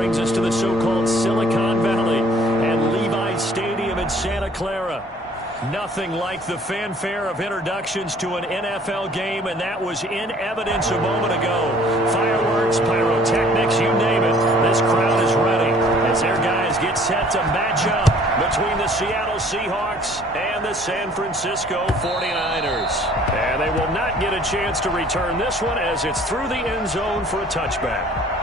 brings us to the so-called Silicon Valley and Levi's Stadium in Santa Clara. Nothing like the fanfare of introductions to an NFL game, and that was in evidence a moment ago. Fireworks, pyrotechnics, you name it. This crowd is ready as their guys get set to match up between the Seattle Seahawks and the San Francisco 49ers. And they will not get a chance to return this one as it's through the end zone for a touchback.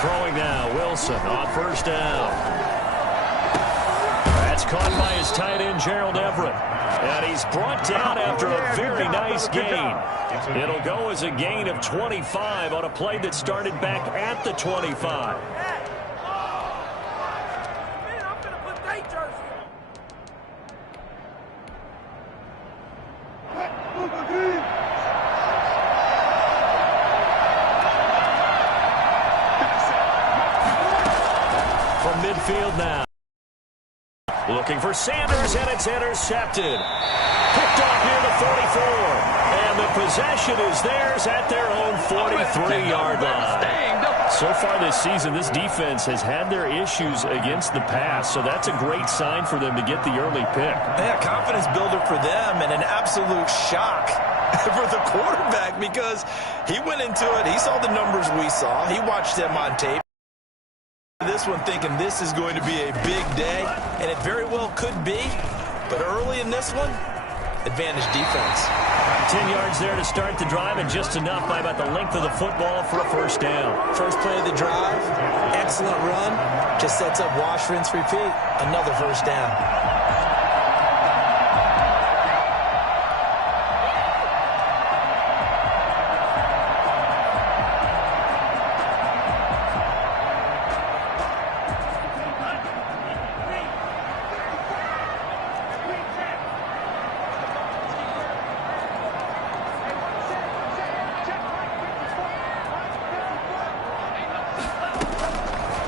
Throwing now, Wilson on first down. That's caught by his tight end, Gerald Everett. And he's brought down after a very nice gain. It'll go as a gain of 25 on a play that started back at the 25. From midfield now. Looking for Sanders, and it's intercepted. Picked off near the 44. And the possession is theirs at their own 43-yard line. So far this season, this defense has had their issues against the pass, so that's a great sign for them to get the early pick. Yeah, confidence builder for them and an absolute shock for the quarterback because he went into it. He saw the numbers we saw. He watched them on tape. This one thinking this is going to be a big day, and it very well could be. But early in this one, advantage defense. 10 yards there to start the drive, and just enough by about the length of the football for a first down. First play of the drive, excellent run. Just sets up wash, rinse, repeat. Another first down.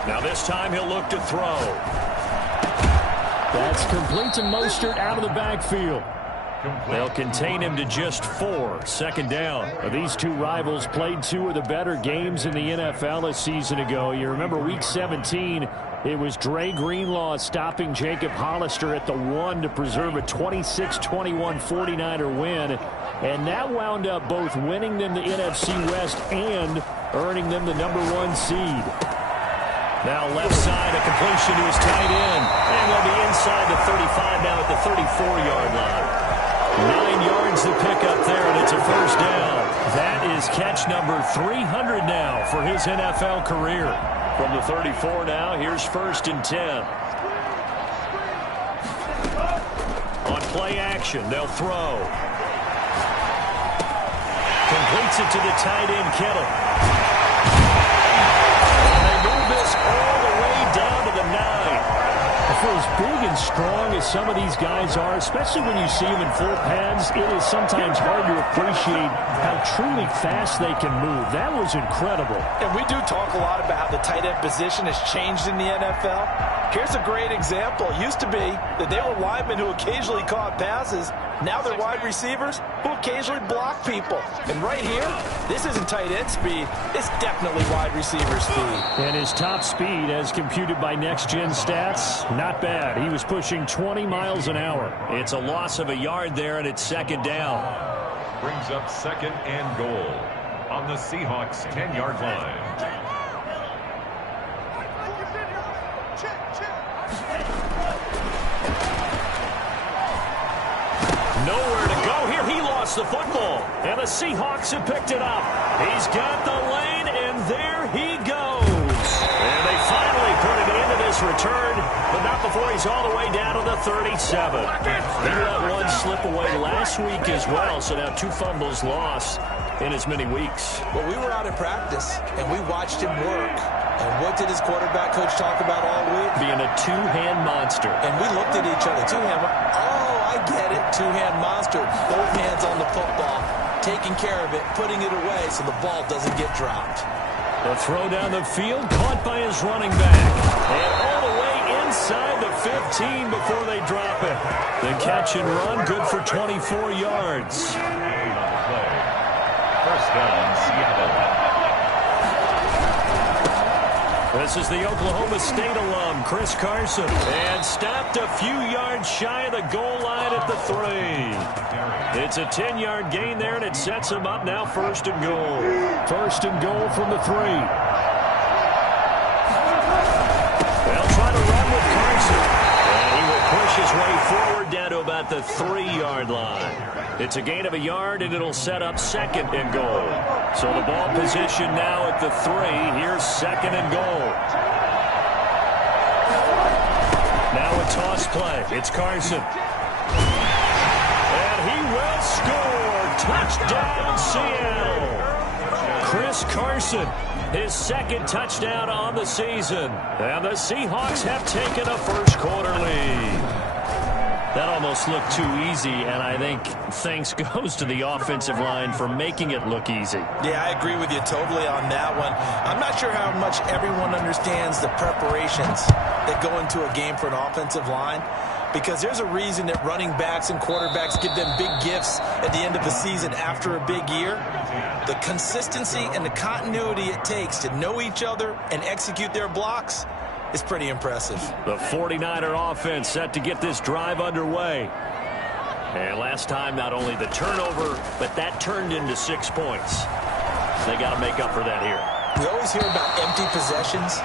Now this time he'll look to throw. That's complete to Mostert out of the backfield. They'll contain him to just 4. Second down. These two rivals played two of the better games in the NFL a season ago. You remember week 17, it was Dre Greenlaw stopping Jacob Hollister at the 1 to preserve a 26-21 49er win. And that wound up both winning them the NFC West and earning them the #1 seed. Now left side, a completion to his tight end. And they'll be inside the 35 now at the 34-yard line. 9 yards to pick up there, and it's a first down. That is catch number 300 now for his NFL career. From the 34 now, here's 1st and 10. On play action, they'll throw. Completes it to the tight end, Kittle. All the way down to the 9. For as big and strong as some of these guys are, especially when you see them in full pads, it is sometimes hard to appreciate how truly fast they can move. That was incredible. And we do talk a lot about how the tight end position has changed in the NFL. Here's a great example. It used to be that they were linemen who occasionally caught passes. Now they're wide receivers who occasionally block people. And right here, this isn't tight end speed. It's definitely wide receiver speed. And his top speed, as computed by Next Gen Stats, not bad. He was pushing 20 miles an hour. It's a loss of a yard there, and it's second down. Brings up 2nd and goal on the Seahawks 10-yard line. Nowhere to go here. He lost the football, and the Seahawks have picked it up. He's got the lane, and there he goes. And they finally put it into this return, but not before he's all the way down to the 37. He let one slip away last week as well, so now 2 fumbles lost. in as many weeks. Well, we were out at practice, and we watched him work. And what did his quarterback coach talk about all week? Being a two-hand monster. And we looked at each other. Two-hand. Oh, I get it. Two-hand monster. Both hands on the football, taking care of it, putting it away so the ball doesn't get dropped. The throw down the field, caught by his running back. And all the way inside the 15 before they drop it. The catch and run, good for 24 yards. First down, Seattle. This is the Oklahoma State alum, Chris Carson. And stopped a few yards shy of the goal line at the 3. It's a 10-yard gain there, and it sets him up now first and goal. First and goal from the 3. They'll try to run with Carson. And he will push his way forward down to about the 3-yard line. It's a gain of a yard, and it'll set up second and goal. So the ball position now at the 3. Here's second and goal. Now a toss play. It's Carson. And he will score. Touchdown, Seattle. Chris Carson, his second touchdown on the season. And the Seahawks have taken a first-quarter lead. That almost looked too easy, and I think thanks goes to the offensive line for making it look easy. Yeah, I agree with you totally on that one. I'm not sure how much everyone understands the preparations that go into a game for an offensive line, because there's a reason that running backs and quarterbacks give them big gifts at the end of the season after a big year. The consistency and the continuity it takes to know each other and execute their blocks is pretty impressive. The 49er offense set to get this drive underway. And last time, not only the turnover, but that turned into 6 points. They got to make up for that here. We always hear about empty possessions,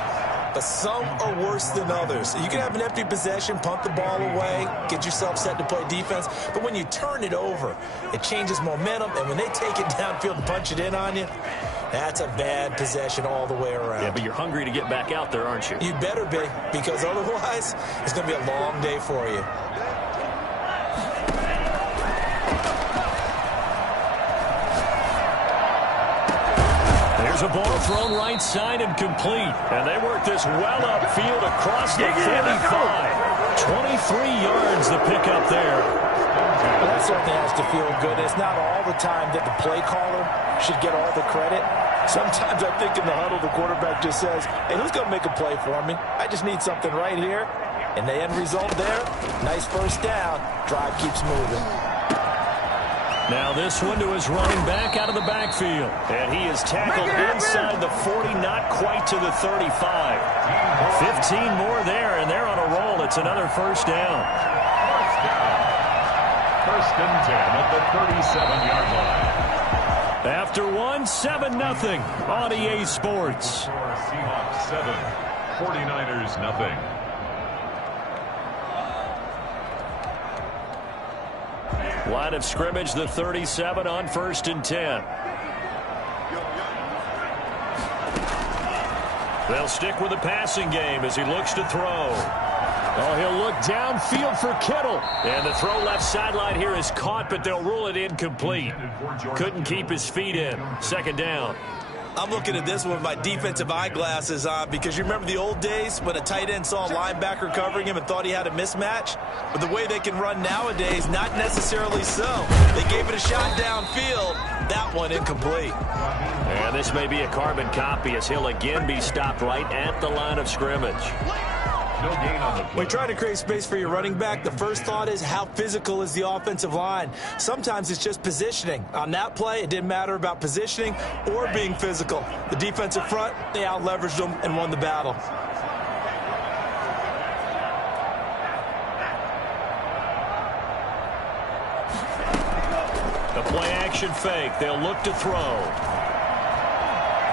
but some are worse than others. You can have an empty possession, punt the ball away, get yourself set to play defense, but when you turn it over, it changes momentum, and when they take it downfield and punch it in on you, that's a bad possession all the way around. Yeah, but you're hungry to get back out there, aren't you? You better be, because otherwise, it's going to be a long day for you. There's a ball thrown right side and complete. And they work this well upfield across the 45. 23 yards the pickup there. Well, that certainly has to feel good. It's not all the time that the play caller should get all the credit. Sometimes I think in the huddle, the quarterback just says, hey, who's going to make a play for me? I just need something right here. And the end result there, nice first down. Drive keeps moving. Now this one to his running back out of the backfield. And he is tackled inside the 40, not quite to the 35. 15 more there, and they're on a roll. It's another first down. First and 10 at the 37-yard line. After one, 7-0 on EA Sports. Seahawks 7, 49ers 0. Line of scrimmage, the 37 on first and 10. They'll stick with the passing game as he looks to throw. Oh, he'll look downfield for Kittle. And the throw left sideline here is caught, but they'll rule it incomplete. Couldn't keep his feet in. Second down. I'm looking at this one with my defensive eyeglasses on, because you remember the old days when a tight end saw a linebacker covering him and thought he had a mismatch? But the way they can run nowadays, not necessarily so. They gave it a shot downfield. That one incomplete. And this may be a carbon copy as he'll again be stopped right at the line of scrimmage. No gain on the play. When trying to create space for your running back, the first thought is how physical is the offensive line. Sometimes it's just positioning. On that play, it didn't matter about positioning or being physical. The defensive front, they out-leveraged them and won the battle. The play-action fake. They'll look to throw.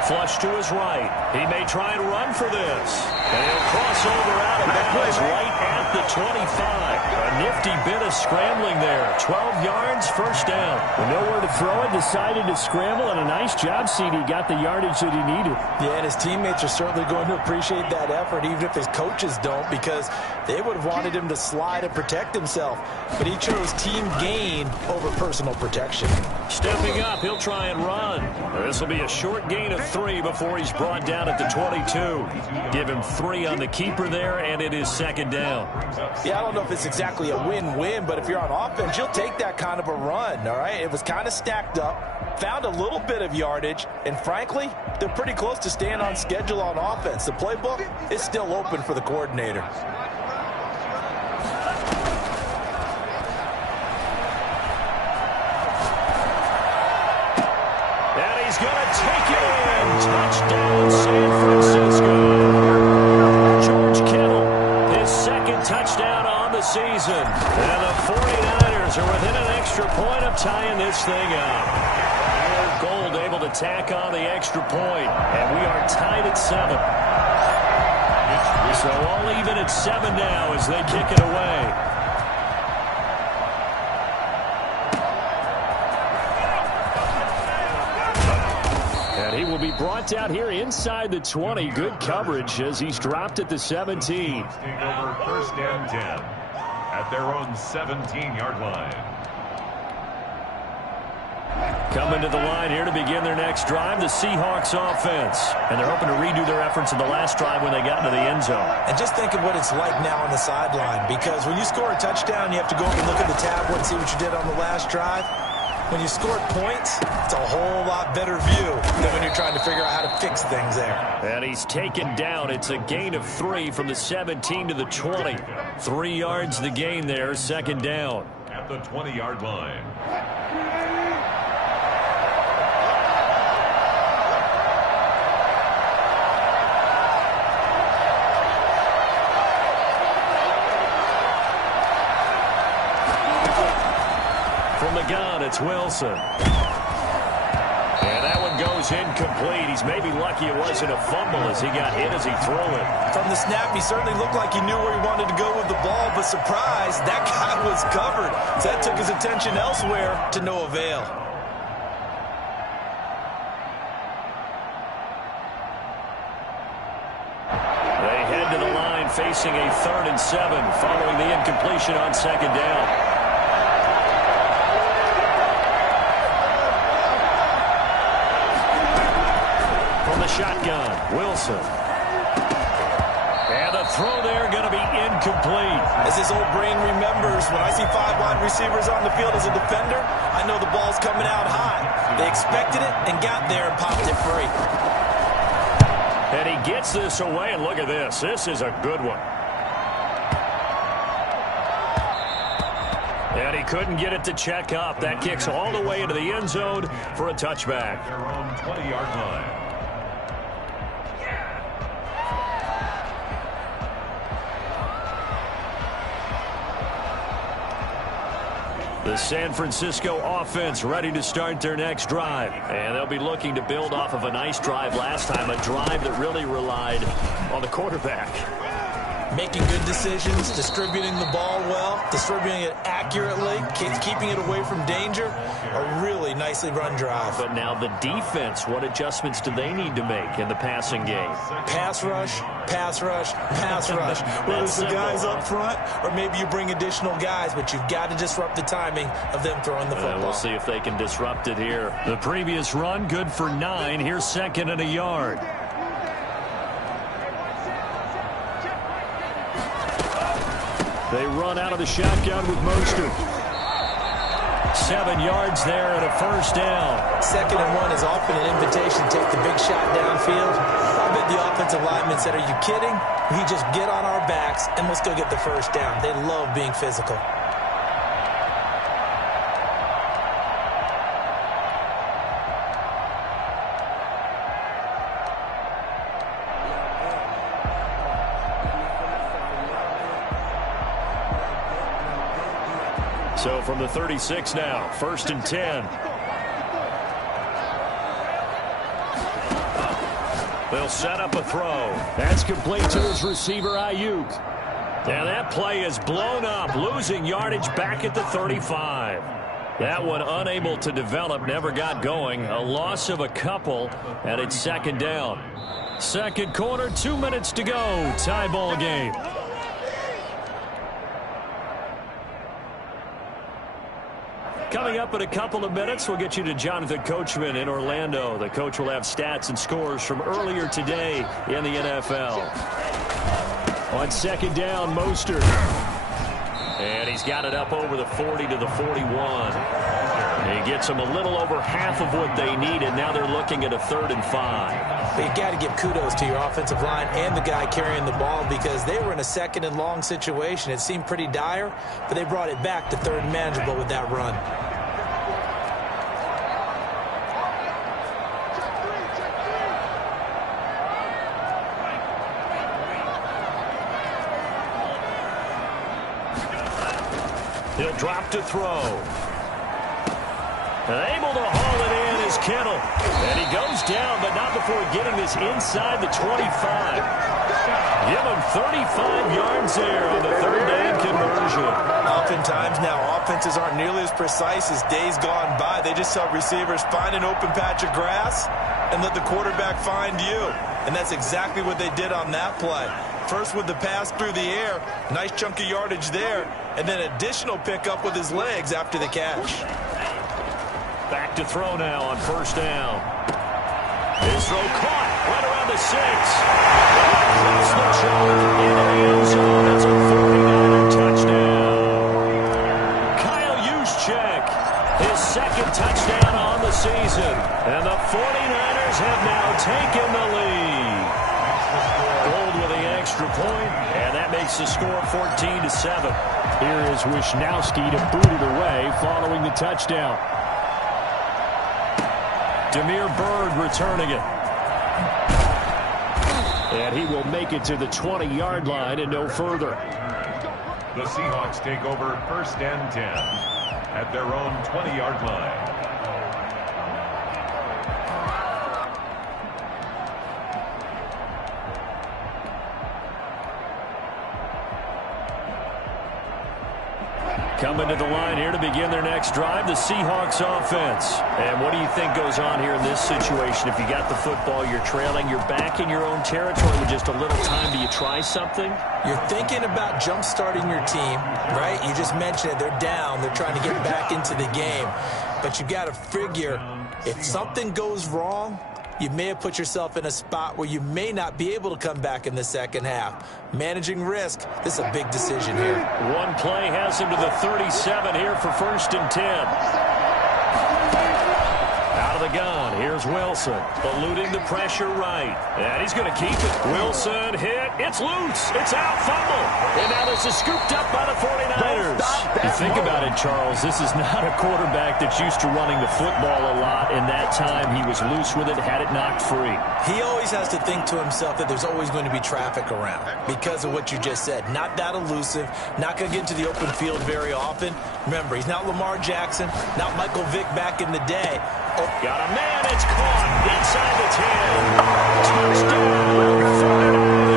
flush to his right. He may try and run for this. And he'll cross over out of bounds right at the 25. A nifty bit of scrambling there. 12 yards, first down. With nowhere to throw it, decided to scramble, and a nice job, CD. Got the yardage that he needed. Yeah, and his teammates are certainly going to appreciate that effort, even if his coaches don't, because they would have wanted him to slide and protect himself. But he chose team gain over personal protection. Stepping up, he'll try and run. This will be a short gain of 3 before he's brought down at the 22. Give him 3 on the keeper there, and it is second down. Yeah, I don't know if it's exactly a win-win, but if you're on offense, you'll take that kind of a run, all right? It was kind of stacked up, found a little bit of yardage, and frankly, they're pretty close to staying on schedule on offense. The playbook is still open for the coordinator. And he's going to take it in. Touchdown, San Francisco. George Kittle, his second touchdown on the season. And the 49ers are within an extra point of tying this thing up. Gold able to tack on the extra point, and we are tied at 7. So all even at 7 now as they kick it away. And he will be brought down here inside the 20. Good coverage as he's dropped at the 17. Take over first and 10 at their own 17-yard line. Coming to the line here to begin their next drive, the Seahawks offense. And they're hoping to redo their efforts in the last drive when they got into the end zone. And just think of what it's like now on the sideline, because when you score a touchdown, you have to go up and look at the tablet and see what you did on the last drive. When you score points, it's a whole lot better view than when you're trying to figure out how to fix things there. And he's taken down. It's a gain of 3 from the 17 to the 20. 3 yards the gain there, second down. At the 20-yard line. From the gun, it's Wilson. And that one goes incomplete. He's maybe lucky it wasn't a fumble as he got hit as he threw it. From the snap, he certainly looked like he knew where he wanted to go with the ball, but surprise, that guy was covered. So that took his attention elsewhere to no avail. They head to the line facing a 3rd and 7 following the incompletion on second down. Shotgun, Wilson. And the throw there going to be incomplete. As his old brain remembers, when I see 5 wide receivers on the field as a defender, I know the ball's coming out high. They expected it and got there and popped it free. And he gets this away, and look at this. This is a good one. And he couldn't get it to check up. That kicks all the way into the end zone for a touchback. Their own 20-yard line. The San Francisco offense ready to start their next drive. And they'll be looking to build off of a nice drive last time, a drive that really relied on the quarterback. Making good decisions, distributing the ball well, distributing it accurately, keeping it away from danger. A really nicely run drive. But now the defense, what adjustments do they need to make in the passing game? Pass rush, pass rush, pass rush. Whether it's the guys up front or maybe you bring additional guys, but you've got to disrupt the timing of them throwing the football. We'll see if they can disrupt it here. The previous run, good for 9. Here's 2nd and a yard. They run out of the shotgun with Mostert. 7 yards there and a first down. 2nd and 1 is often an invitation to take the big shot downfield. I bet the offensive lineman said, "Are you kidding? We just get on our backs and let's go get the first down." They love being physical. So from the 36 now, 1st and 10. They'll set up a throw. That's complete to his receiver, Ayuk. And that play is blown up, losing yardage back at the 35. That one unable to develop, never got going. A loss of a couple, and it's second down. Second quarter, 2 minutes to go. Tie ball game. Coming up in a couple of minutes, we'll get you to Jonathan Coachman in Orlando. The coach will have stats and scores from earlier today in the NFL. On second down, Mostert. And he's got it up over the 40 to the 41. He gets them a little over half of what they needed. Now they're looking at a 3rd and 5. But you got to give kudos to your offensive line and the guy carrying the ball because they were in a 2nd and long situation. It seemed pretty dire, but they brought it back to 3rd and manageable with that run. He'll drop to throw. And able to haul it in is Kittle. And he goes down, but not before getting this inside the 25. Give him 35 yards there on the 3rd down conversion. Oftentimes now, offenses aren't nearly as precise as days gone by. They just saw receivers find an open patch of grass and let the quarterback find you. And that's exactly what they did on that play. First with the pass through the air, nice chunk of yardage there, and then additional pickup with his legs after the catch. Back to throw now on 1st down. His throw caught right around the 6. Across the chalk in the end zone. That's a 49er touchdown. Kyle Juszczyk, his 2nd touchdown on the season. And the 49ers have now taken the lead. Gold with the extra point, and that makes the score 14-7. Here is Wishnowski to boot it away following the touchdown. Damiere Byrd returning it. And he will make it to the 20-yard line and no further. The Seahawks take over 1st and 10 at their own 20-yard line. Coming to the line here to begin their next drive, the Seahawks offense. And what do you think goes on here in this situation? If you got the football, you're trailing, you're back in your own territory with just a little time. Do you try something? You're thinking about jump-starting your team, right? You just mentioned it. They're down. They're trying to get back into the game. But you got to figure if something goes wrong, you may have put yourself in a spot where you may not be able to come back in the second half. Managing risk, this is a big decision here. One play has him to the 37 here for 1st and 10. Out of the gun, here's Wilson, eluding the pressure right. And he's going to keep it. Wilson hit. It's loose. It's out. Fumble. And now this is scooped up by the 49ers. You think about it, Charles, this is not a quarterback that's used to running the football a lot. In that time, he was loose with it, had it knocked free. He always has to think to himself that there's always going to be traffic around because of what you just said. Not that elusive, not going to get into the open field very often. Remember, he's not Lamar Jackson, not Michael Vick back in the day. Oh. Got a man, it's caught inside the 10. Touchdown, 49ers.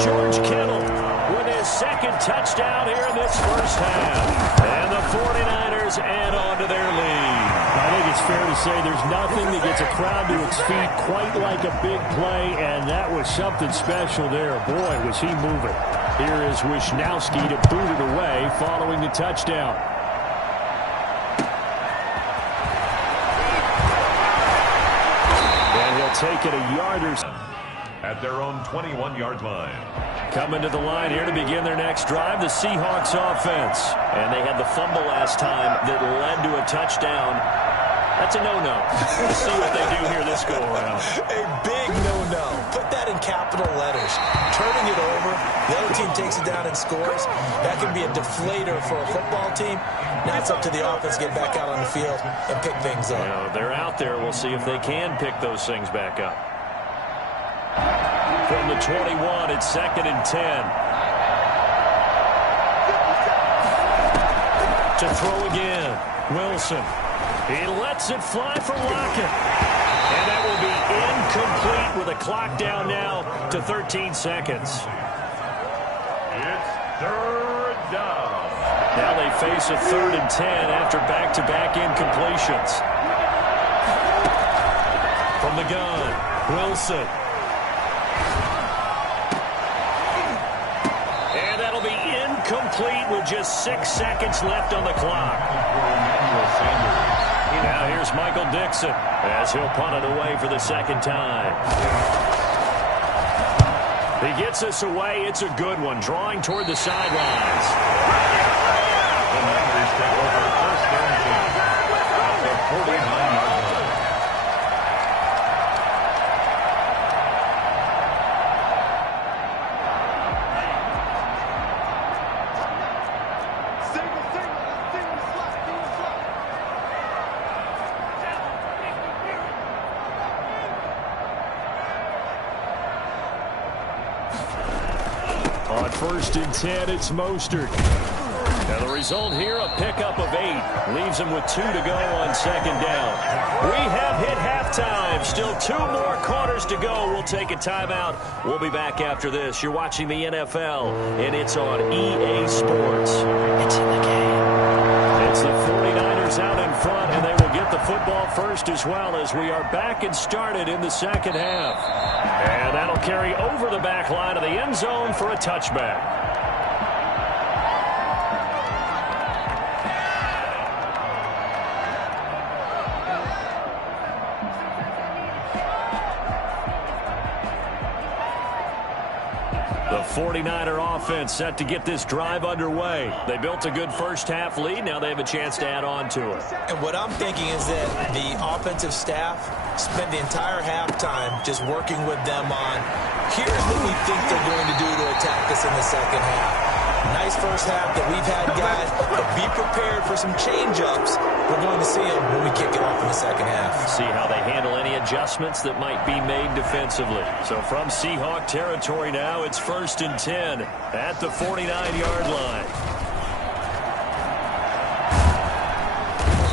George Kittle with his 2nd touchdown here in this 1st half. And the 49ers add on to their lead. I think it's fair to say there's nothing that gets a crowd to its feet quite like a big play, and that was something special there. Boy, was he moving. Here is Wishnowski to boot it away following the touchdown. Take it a yard or so. At their own 21-yard line. Coming to the line here to begin their next drive, the Seahawks offense. And they had the fumble last time that led to a touchdown. That's a no-no. We'll see what they do here this go-around. A big no-no. Put that in capital letters. Turning it over, the other team takes it down and scores. That can be a deflator for a football team. Now it's up to the offense to get back out on the field and pick things up. You know, they're out there. We'll see if they can pick those things back up. From the 21, it's 2nd and 10. To throw again, Wilson. He lets it fly for Lockett. And that will be incomplete with a clock down now to 13 seconds. It's third down. Now they face a 3rd and 10 after back-to-back incompletions. From the gun, Wilson. And that'll be incomplete with just 6 seconds left on the clock. Now here's Michael Dixon as he'll punt it away for the 2nd time. He gets us away. It's a good one, drawing toward the sidelines. The Niners take over 1st and 10. The 49-yard line. On 1st and 10, it's Mostert. Now the result here, a pickup of 8. Leaves him with 2 to go on 2nd down. We have hit halftime. Still 2 more quarters to go. We'll take a timeout. We'll be back after this. You're watching the NFL, and it's on EA Sports. It's in the game. It's the 49ers out in front, and they will get the football first as well as we are back and started in the 2nd half. And that'll carry over the back line of the end zone for a touchback. The 49er offense set to get this drive underway. They built a good first half lead. Now they have a chance to add on to it. And what I'm thinking is that the offensive staff spent the entire halftime just working with them on, here's what we think they're going to do to attack us in the 2nd half. Nice first half that we've had, guys, but be prepared for some change-ups. We're going to see them when we kick it off in the 2nd half. See how they handle any adjustments that might be made defensively. So from Seahawk territory now, it's 1st and 10 at the 49-yard line.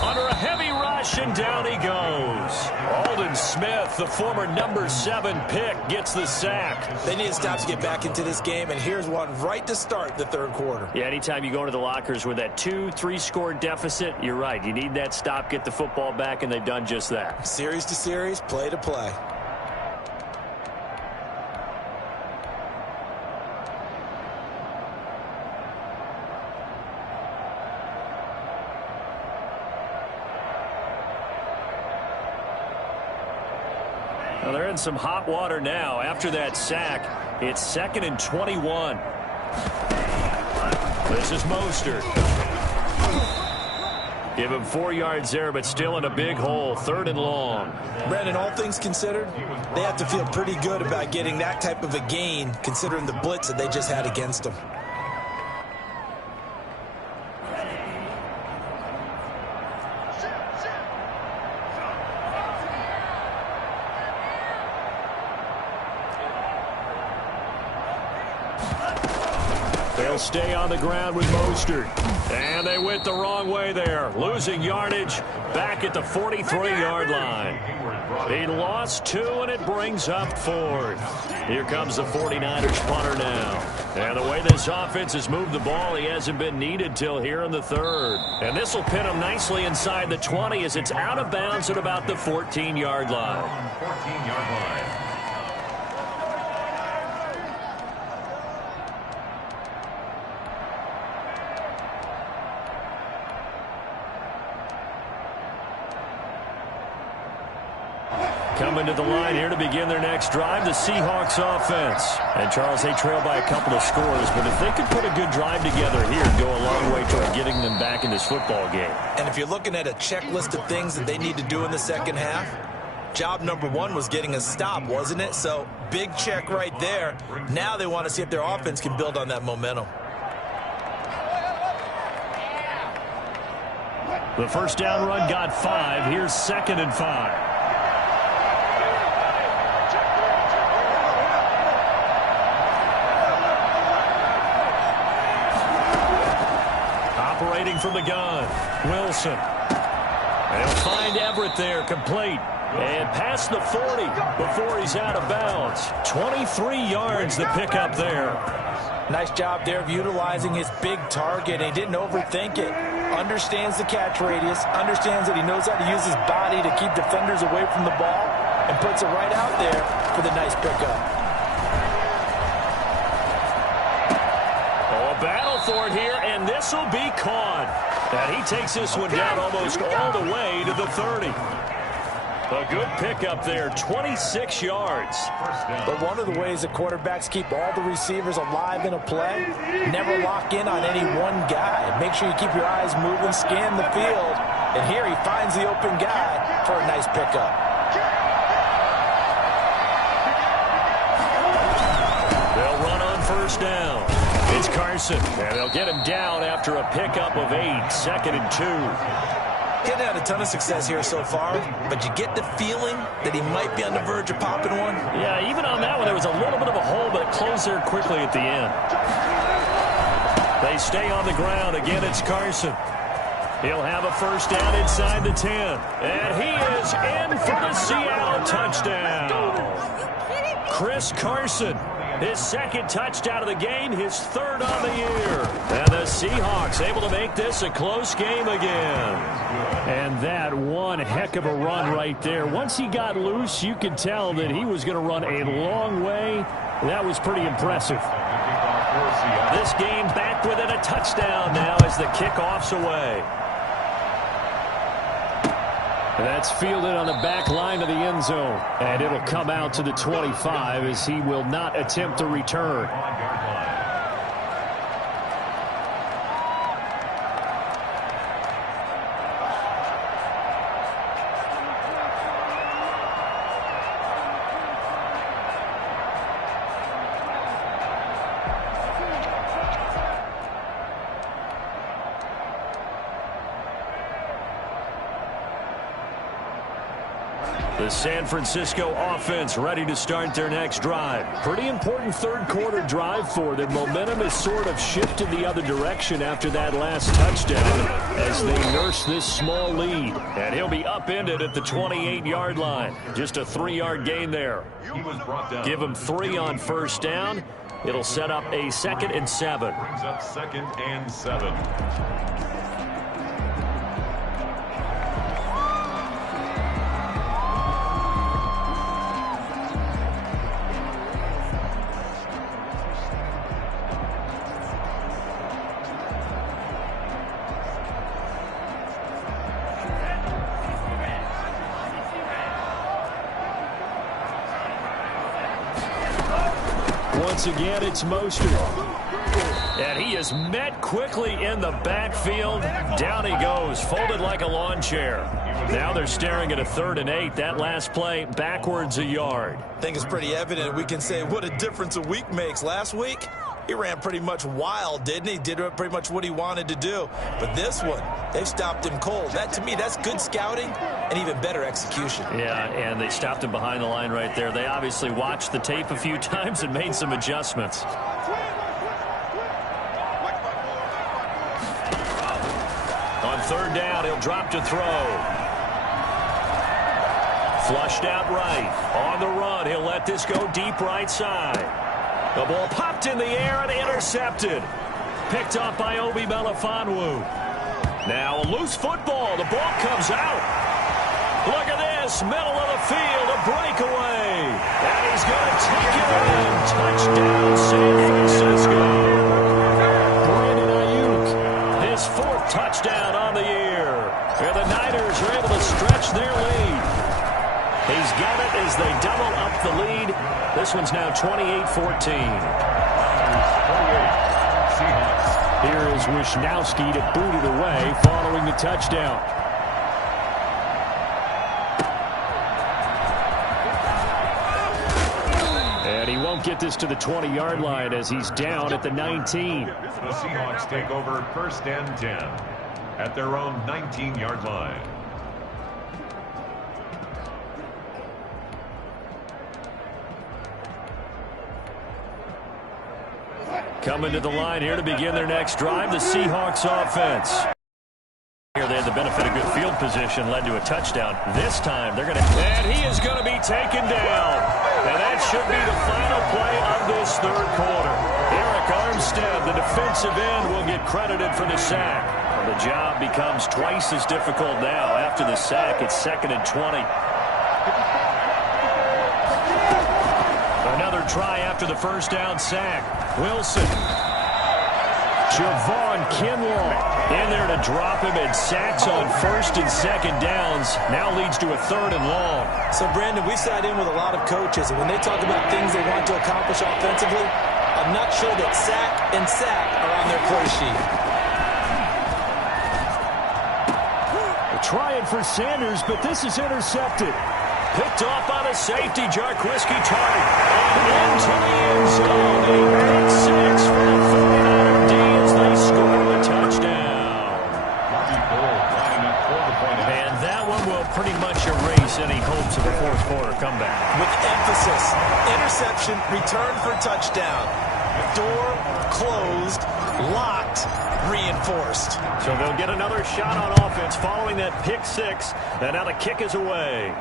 Under a heavy rush, and down he goes. Aldon Smith, the former number 7 pick, gets the sack. They need to stop to get back into this game, and here's one right to start the 3rd quarter. Yeah, anytime you go to the lockers with that 2-3 score deficit, you're right. You need that stop, get the football back, and they've done just that. Series to series, play to play. Well, they're in some hot water now. After that sack, it's 2nd and 21. This is Mostert. Give him 4 yards there, but still in a big hole. 3rd and long. Brandon, all things considered, they have to feel pretty good about getting that type of a gain, considering the blitz that they just had against them. They'll stay on the ground with Mostert. And they went the wrong way there. Losing yardage back at the 43-yard line. He lost 2, and it brings up 4th. Here comes the 49ers punter now. And the way this offense has moved the ball, he hasn't been needed till here in the 3rd. And this will pin him nicely inside the 20 as it's out of bounds at about the 14-yard line. 14-yard line. Coming to the line here to begin their next drive, the Seahawks offense. And, Charles, they trail by a couple of scores, but if they could put a good drive together here, go a long way toward getting them back in this football game. And if you're looking at a checklist of things that they need to do in the 2nd half, job number 1 was getting a stop, wasn't it? So, big check right there. Now they want to see if their offense can build on that momentum. The first down run got 5. Here's 2nd and 5. Operating from the gun, Wilson. They'll find Everett there, complete. And past the 40 before he's out of bounds. 23 yards the pickup there. Nice job there of utilizing his big target. He didn't overthink it. Understands the catch radius. Understands that he knows how to use his body to keep defenders away from the ball. And puts it right out there for the nice pickup. Oh, a battle for it here, and this will be caught. And he takes this one down almost all the way to the 30. A good pickup there, 26 yards. But one of the ways the quarterbacks keep all the receivers alive in a play, never lock in on any one guy. Make sure you keep your eyes moving, scan the field. And here he finds the open guy for a nice pickup. They'll run on first down. It's Carson, and they'll get him down after a pickup of 8, 2nd and 2. Getting had a ton of success here so far, but you get the feeling that he might be on the verge of popping one. Yeah, even on that one, there was a little bit of a hole, but it closed there quickly at the end. They stay on the ground. Again, it's Carson. He'll have a first down inside the 10. And he is in for the Seattle touchdown. Chris Carson. His second touchdown of the game, his third on the year. And the Seahawks able to make this a close game again. And that one heck of a run right there. Once he got loose, you could tell that he was going to run a long way. That was pretty impressive. This game back within a touchdown now as the kickoff's away. That's fielded on the back line of the end zone. And it'll come out to the 25 as he will not attempt to return. The San Francisco offense ready to start their next drive. Pretty important third quarter drive for them. Momentum has sort of shifted the other direction after that last touchdown as they nurse this small lead. And he'll be upended at the 28-yard line. Just a 3-yard gain there. Give him 3 on first down. It'll set up a 2nd and 7. Brings up 2nd and 7. Once again, it's Mostert. And he is met quickly in the backfield. Down he goes, folded like a lawn chair. Now they're staring at a 3rd and 8. That last play, backwards a yard. I think it's pretty evident. We can say what a difference a week makes. Last week, he ran pretty much wild, didn't he? Did pretty much what he wanted to do. But this one, they've stopped him cold. That, to me, that's good scouting and even better execution. Yeah, and they stopped him behind the line right there. They obviously watched the tape a few times and made some adjustments. On 3rd down, he'll drop to throw. Flushed out right. On the run, he'll let this go deep right side. The ball popped in the air and intercepted. Picked up by Obi Melifonwu. Now a loose football. The ball comes out. Look at this. Middle of the field. A breakaway. And he's going to take it in. Touchdown, San Francisco. Brandon Ayuk. His 4th touchdown on the year. And the Niners are able to stretch their lead. He's got it as they double up the lead. This one's now 28-14. Here is Wisnowski to boot it away following the touchdown. And he won't get this to the 20-yard line as he's down at the 19. The Seahawks take over 1st and 10 at their own 19-yard line. Coming to the line here to begin their next drive, the Seahawks offense. Here they And the benefit of good field position led to a touchdown. This time, they're going to... And he is going to be taken down. And that should be the final play of this third quarter. Eric Armstead, the defensive end, will get credited for the sack. The job becomes twice as difficult now. After the sack, it's 2nd and 20. Another try after the first down sack. Wilson. Javon Kinlaw in there to drop him, and sacks on 1st and 2nd downs now leads to a 3rd and long. So, Brandon, we sat in with a lot of coaches, and when they talk about things they want to accomplish offensively, I'm not sure that sack and sack are on their play sheet. Trying for Sanders, but this is intercepted. Picked off by the safety, Jarquiski Tartt. And into the end zone. A big 6 for the 49er D as they score the touchdown. And that one will pretty much erase any hopes of a fourth quarter comeback. With emphasis, interception, return for touchdown. Door closed, locked, reinforced. So they'll get another shot on offense following that pick 6. And now the kick is away.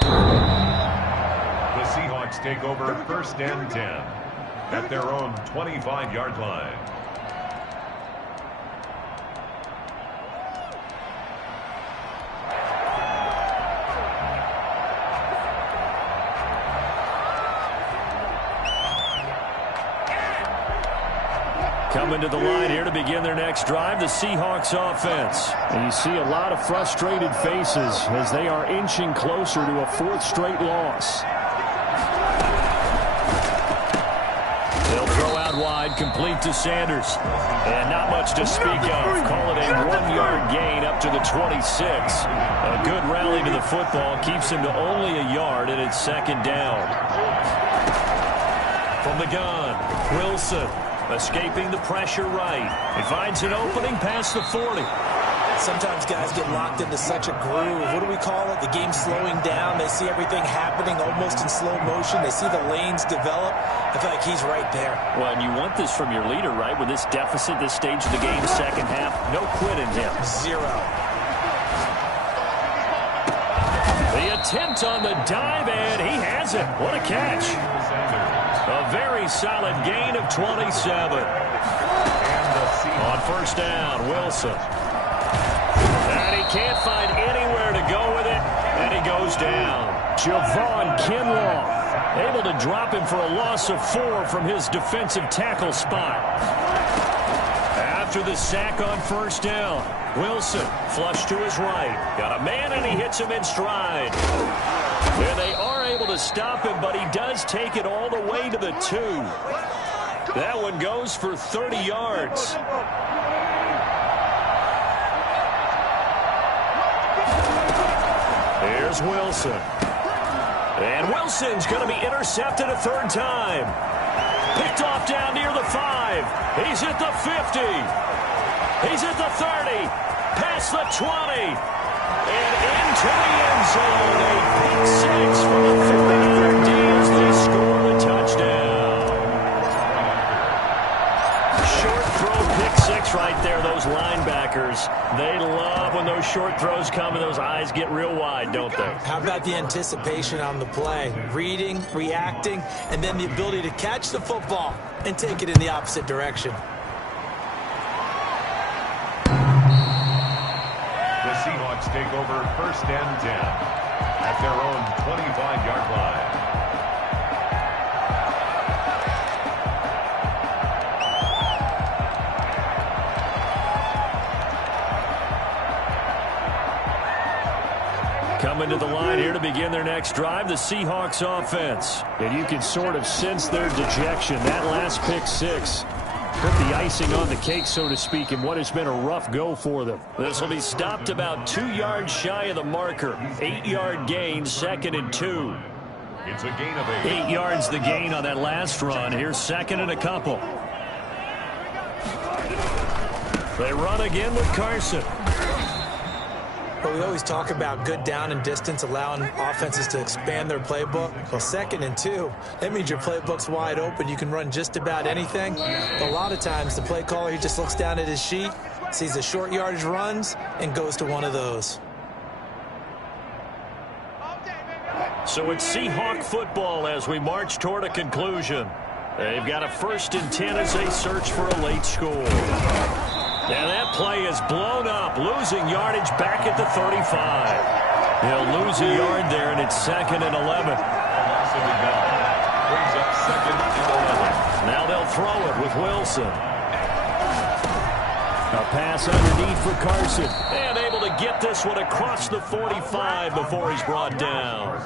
The Seahawks take over 1st and 10 at their own 25-yard line. Coming to the line here to begin their next drive, the Seahawks offense. And you see a lot of frustrated faces as they are inching closer to a 4th straight loss. They'll throw out wide, complete to Sanders. And not much to speak of. Call it a 1-yard gain up to the 26. A good rally to the football keeps him to only a yard, and it's 2nd down. From the gun, Wilson. Escaping the pressure right. He finds an opening past the 40. Sometimes guys get locked into such a groove. What do we call it? The game's slowing down. They see everything happening almost in slow motion. They see the lanes develop. I feel like he's right there. Well, and you want this from your leader, right? With this deficit, this stage of the game, second half, no quit in him. 0. The attempt on the dive, and he has it. What a catch. A very solid gain of 27. On 1st down, Wilson. And he can't find anywhere to go with it, and he goes down. Javon Kinlaw able to drop him for a loss of 4 from his defensive tackle spot. After the sack on 1st down, Wilson flush to his right. Got a man, and he hits him in stride. And they are able to stop him, but he does take it all the way to the 2. That one goes for 30 yards. Here's Wilson. And Wilson's going to be intercepted a 3rd time. Picked off down near the 5. He's at the 50. He's at the 30. Past the 20. And into the end zone. A pick 6 for the 49er D as they score the touchdown. Short throw, pick 6 right there. Those linebackers, they love when those short throws come and those eyes get real wide, don't they? How about the anticipation on the play? Reading, reacting, and then the ability to catch the football and take it in the opposite direction. The Seahawks take over 1st and 10 at their own 25-yard line. Coming to the line here to begin their next drive, the Seahawks offense. And you can sort of sense their dejection. That last pick 6 put the icing on the cake, so to speak, in what has been a rough go for them. This will be stopped about 2 yards shy of the marker. 8-yard gain, 2nd and 2. It's a gain of 8. 8 yards the gain on that last run. Here's 2nd and a couple. They run again with Carson. But we always talk about good down and distance, allowing offenses to expand their playbook. Well, 2nd and 2, that means your playbook's wide open. You can run just about anything. But a lot of times, the play caller, he just looks down at his sheet, sees the short yardage runs, and goes to one of those. So it's Seahawk football as we march toward a conclusion. They've got a 1st and 10 as they search for a late score. And that play is blown up, losing yardage back at the 35. He'll lose a yard there, and it's 2nd and 11. Brings up 2nd and 11. Now they'll throw it with Wilson. A pass underneath for Carson. And able to get this one across the 45 before he's brought down.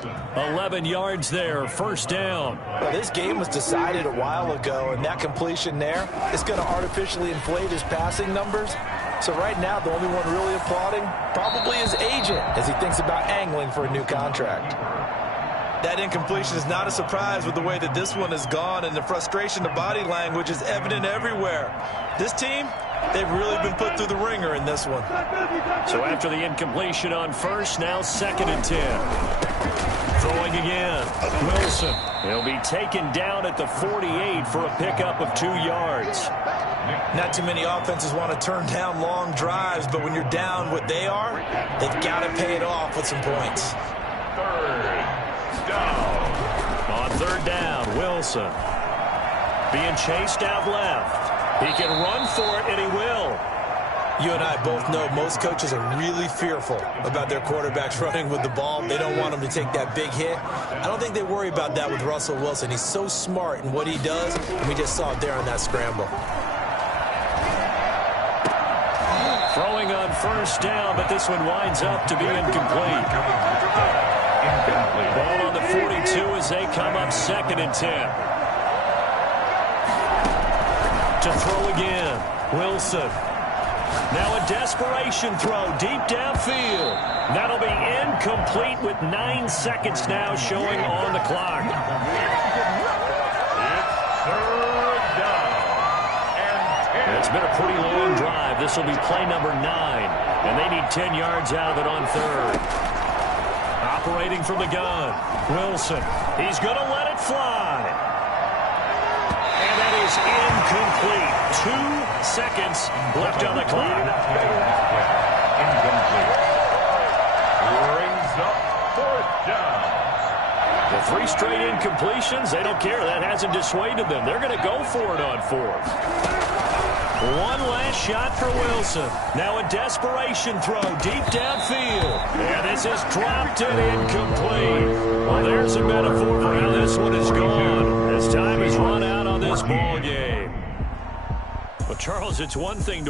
11 yards there, 1st down. Well, this game was decided a while ago, and that completion there is going to artificially inflate his passing numbers. So right now, the only one really applauding probably his agent as he thinks about angling for a new contract. That incompletion is not a surprise with the way that this one has gone, and the frustration, the body language is evident everywhere. This team, they've really been put through the ringer in this one. So after the incompletion on 1st, now 2nd and 10. Throwing again. Wilson. He'll be taken down at the 48 for a pickup of 2 yards. Not too many offenses want to turn down long drives, but when you're down what they are, they've got to pay it off with some points. 3rd down. On 3rd down, Wilson. Being chased out left. He can run for it, and he will. You and I both know most coaches are really fearful about their quarterbacks running with the ball. They don't want them to take that big hit. I don't think they worry about that with Russell Wilson. He's so smart in what he does, and we just saw it there on that scramble. Throwing on 1st down, but this one winds up to be incomplete. Ball on the 42 as they come up 2nd and 10. To throw again, Wilson. Now a desperation throw deep downfield. That'll be incomplete with 9 seconds now showing on the clock. It's 3rd down and 10. It's been a pretty long drive. This will be play number 9, and they need 10 yards out of it on 3rd. Operating from the gun, Wilson. He's going to let it fly. And that is incomplete. 2 seconds left on the clock. Incomplete. Brings up 4th down. The 3 straight incompletions, they don't care. That hasn't dissuaded them. They're going to go for it on 4th. One last shot for Wilson. Now a desperation throw deep downfield. And this is dropped and incomplete. Well, there's a metaphor for how this one is gone. As time has run out on this ball game. Well, Charles, it's one thing to